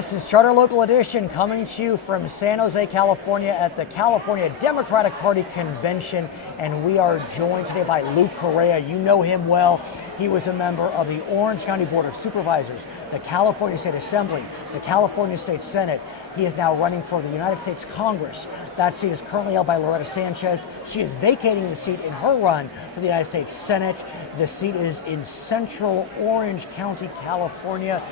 This is Charter Local Edition coming to you from San Jose, California at the California Democratic Party Convention, and we are joined today by Luke Correa. You know him well. He was a member of the Orange County Board of Supervisors, the California State Assembly, the California State Senate. He is now running for the United States Congress. That seat is currently held by Loretta Sanchez. She is vacating the seat in her run for the United States Senate. The seat is in central Orange County, California.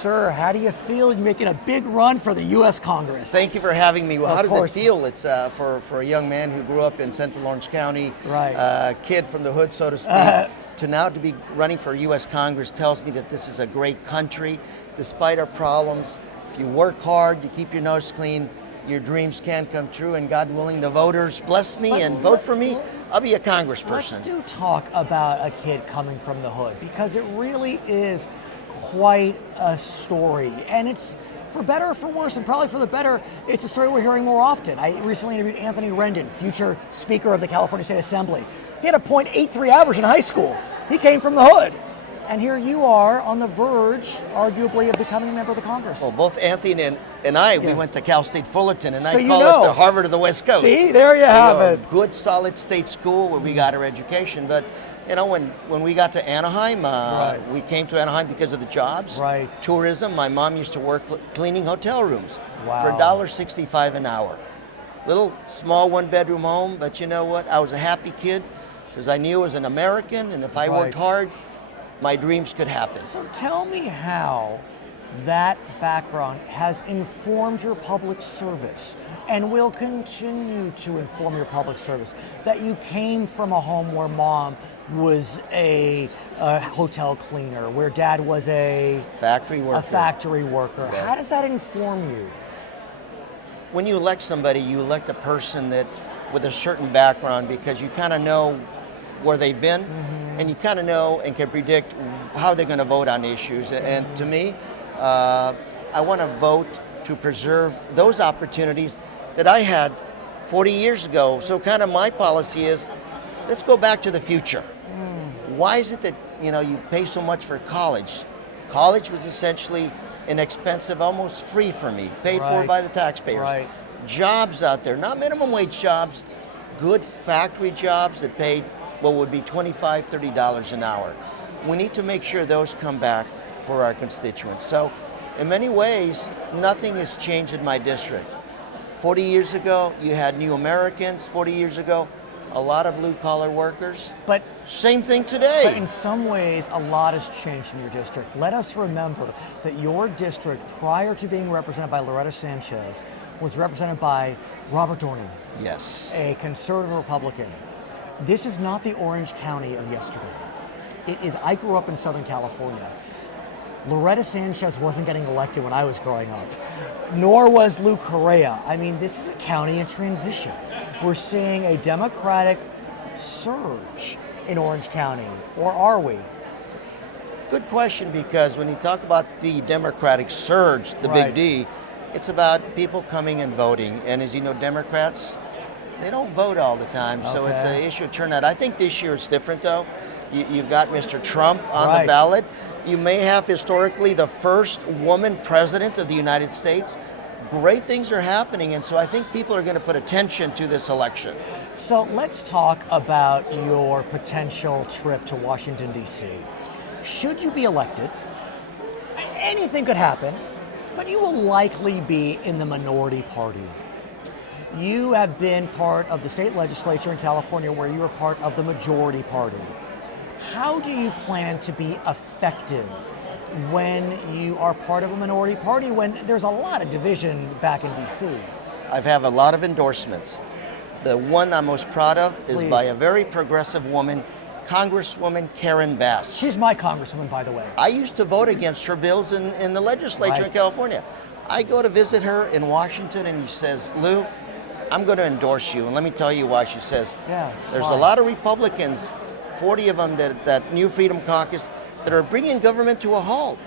Sir, how do you feel? You're making a big run for the U.S. Congress. Thank you for having me. Well, how does course. it feel? It's for a young man who grew up in Central Orange County, right. Kid from the hood, so to speak, to now to be running for U.S. Congress tells me that this is a great country. Despite our problems, if you work hard, you keep your nose clean, your dreams can come true, and God willing, the voters bless me and vote for me, I'll be a congressperson. Let's do talk about a kid coming from the hood, because it really is quite a story, and it's for better or for worse, and probably for the better. It's a story we're hearing more often. I recently interviewed Anthony Rendon, future Speaker of the California State Assembly. He had a .83 average in high school. He came from the hood. And here you are on the verge, arguably, of becoming a member of the Congress. Well, both Anthony and I, we went to Cal State Fullerton, and so I call it the Harvard of the West Coast. See, there you have it. A good, solid state school where we got our education. But, you know, when we got to Anaheim, we came to Anaheim because of the jobs, tourism. My mom used to work cleaning hotel rooms for $1.65 an hour. Little, small one-bedroom home, but you know what? I was a happy kid because I knew I was an American, and if I worked hard, my dreams could happen. So tell me how that background has informed your public service and will continue to inform your public service. That you came from a home where mom was a hotel cleaner, where dad was a factory worker. Yeah. How does that inform you? When you elect somebody, you elect a person that with a certain background, because you kind of know where they've been, and you kind of know and can predict how they're going to vote on issues. And to me, I want to vote to preserve those opportunities that I had 40 years ago. So kind of my policy is, let's go back to the future. Why is it that you pay so much for college? College was essentially inexpensive, almost free for me, paid for by the taxpayers. Jobs out there, not minimum wage jobs, good factory jobs that paid what would be $25, $30 an hour. We need to make sure those come back for our constituents. So in many ways, nothing has changed in my district. 40 years ago, you had new Americans. 40 years ago, a lot of blue-collar workers. But same thing today. But in some ways, a lot has changed in your district. Let us remember that your district, prior to being represented by Loretta Sanchez, was represented by Robert Dorney. Yes. A conservative Republican. This is not the Orange County of yesterday. I grew up in Southern California. Loretta Sanchez wasn't getting elected when I was growing up, nor was Luke Correa. I mean, this is a county in transition. We're seeing a Democratic surge in Orange County, or are we? Good question, because when you talk about the Democratic surge, the big D, it's about people coming and voting. And as you know, Democrats, they don't vote all the time, so it's an issue of turnout. I think this year it's different, though. You've got Mr. Trump on the ballot. You may have historically the first woman president of the United States. Great things are happening, and so I think people are going to put attention to this election. So let's talk about your potential trip to Washington, D.C. Should you be elected, anything could happen, but you will likely be in the minority party. You have been part of the state legislature in California where you are part of the majority party. How do you plan to be effective when you are part of a minority party, when there's a lot of division back in DC? I have a lot of endorsements. The one I'm most proud of is by a very progressive woman, Congresswoman Karen Bass. She's my congresswoman, by the way. I used to vote against her bills in the legislature in California. I go to visit her in Washington, and she says, Lou, I'm going to endorse you. And let me tell you why. She says, there's a lot of Republicans, 40 of them, that New Freedom Caucus, that are bringing government to a halt.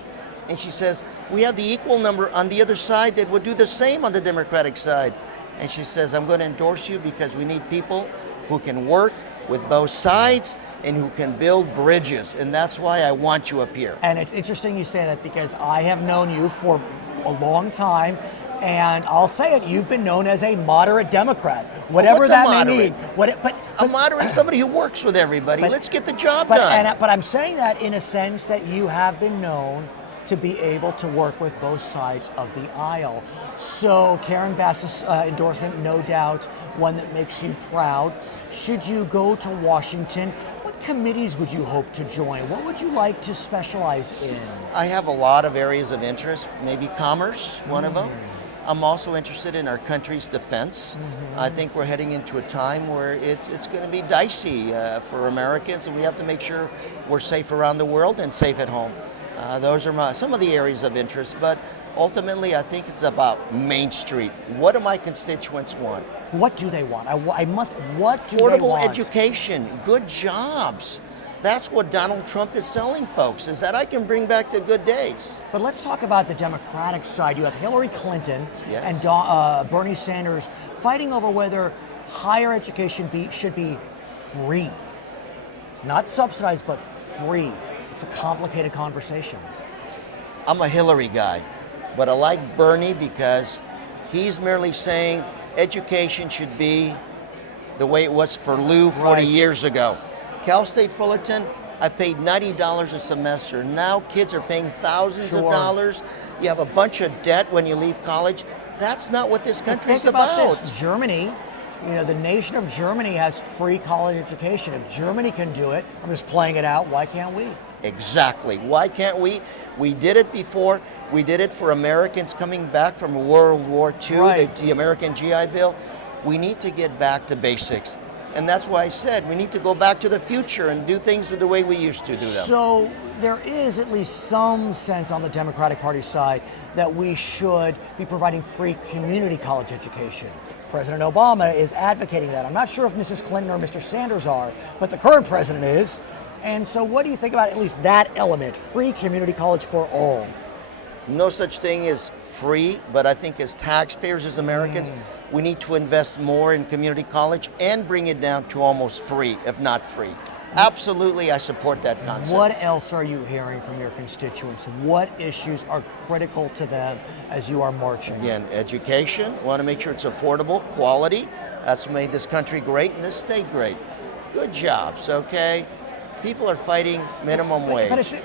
And she says, we have the equal number on the other side that would do the same on the Democratic side. And she says, I'm going to endorse you because we need people who can work with both sides and who can build bridges. And that's why I want you up here. And it's interesting you say that, because I have known you for a long time. And I'll say it, you've been known as a moderate Democrat, whatever What's that a may moderate? mean. A moderate is somebody who works with everybody. Let's get the job but, done. but I'm saying that in a sense that you have been known to be able to work with both sides of the aisle. So Karen Bass's endorsement, no doubt, one that makes you proud. Should you go to Washington, what committees would you hope to join? What would you like to specialize in? I have a lot of areas of interest, maybe commerce, one of them. I'm also interested in our country's defense. I think we're heading into a time where it's going to be dicey for Americans, and we have to make sure we're safe around the world and safe at home. Those are some of the areas of interest, but ultimately I think it's about Main Street. What do my constituents want? What do they want? What do they want? Affordable education, good jobs. That's what Donald Trump is selling, folks, is that I can bring back the good days. But let's talk about the Democratic side. You have Hillary Clinton Yes. and Bernie Sanders fighting over whether higher education should be free. Not subsidized, but free. It's a complicated conversation. I'm a Hillary guy, but I like Bernie because he's merely saying education should be the way it was for Lou 40 years ago. Cal State Fullerton, I paid $90 a semester. Now kids are paying thousands of dollars. You have a bunch of debt when you leave college. That's not what this country is about. This. Germany, the nation of Germany has free college education. If Germany can do it, I'm just playing it out, why can't we? Exactly. Why can't we? We did it before. We did it for Americans coming back from World War II, the American GI Bill. We need to get back to basics. And that's why I said we need to go back to the future and do things the way we used to do them. So there is at least some sense on the Democratic Party side that we should be providing free community college education. President Obama is advocating that. I'm not sure if Mrs. Clinton or Mr. Sanders are, but the current president is. And so what do you think about at least that element, free community college for all? No such thing as free, but I think as taxpayers, as Americans, we need to invest more in community college and bring it down to almost free, if not free. Absolutely, I support that concept. What else are you hearing from your constituents? What issues are critical to them as you are marching? Again, education, want to make sure it's affordable, quality. That's made this country great and this state great. Good jobs, okay? People are fighting minimum wage.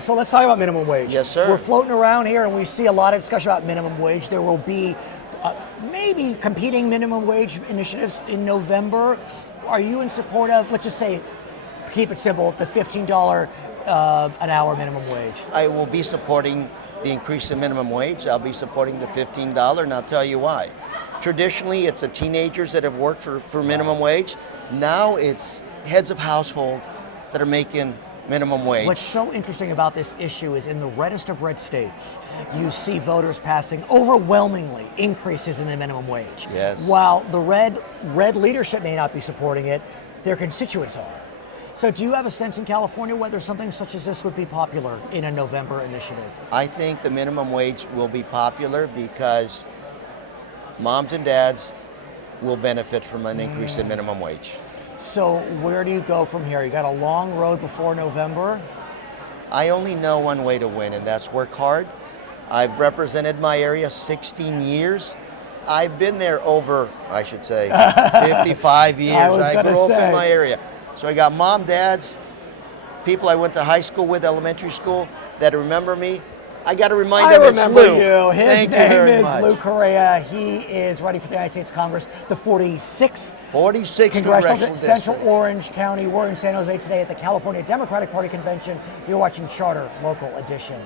So let's talk about minimum wage. Yes, sir. We're floating around here and we see a lot of discussion about minimum wage. There will be maybe competing minimum wage initiatives in November. Are you in support of, let's just say, keep it simple, the $15 an hour minimum wage? I will be supporting the increase in minimum wage. I'll be supporting the $15, and I'll tell you why. Traditionally, it's the teenagers that have worked for minimum wage. Now it's heads of household that are making minimum wage. What's so interesting about this issue is in the reddest of red states, you see voters passing overwhelmingly increases in the minimum wage. Yes. While the red leadership may not be supporting it, their constituents are. So do you have a sense in California whether something such as this would be popular in a November initiative? I think the minimum wage will be popular because moms and dads will benefit from an increase in minimum wage. So where do you go from here? You got a long road before November? I only know one way to win, and that's work hard. I've represented my area 16 years. I've been there over, I should say, 55 years. I grew up in my area. So I got mom, dads, people I went to high school with, elementary school, that remember me. I got to remind them it's Lou. You. His Thank you name very is much. Lou Correa. He is running for the United States Congress, the 46th Congressional Central District. Orange County. We're in San Jose today at the California Democratic Party Convention. You're watching Charter Local Edition.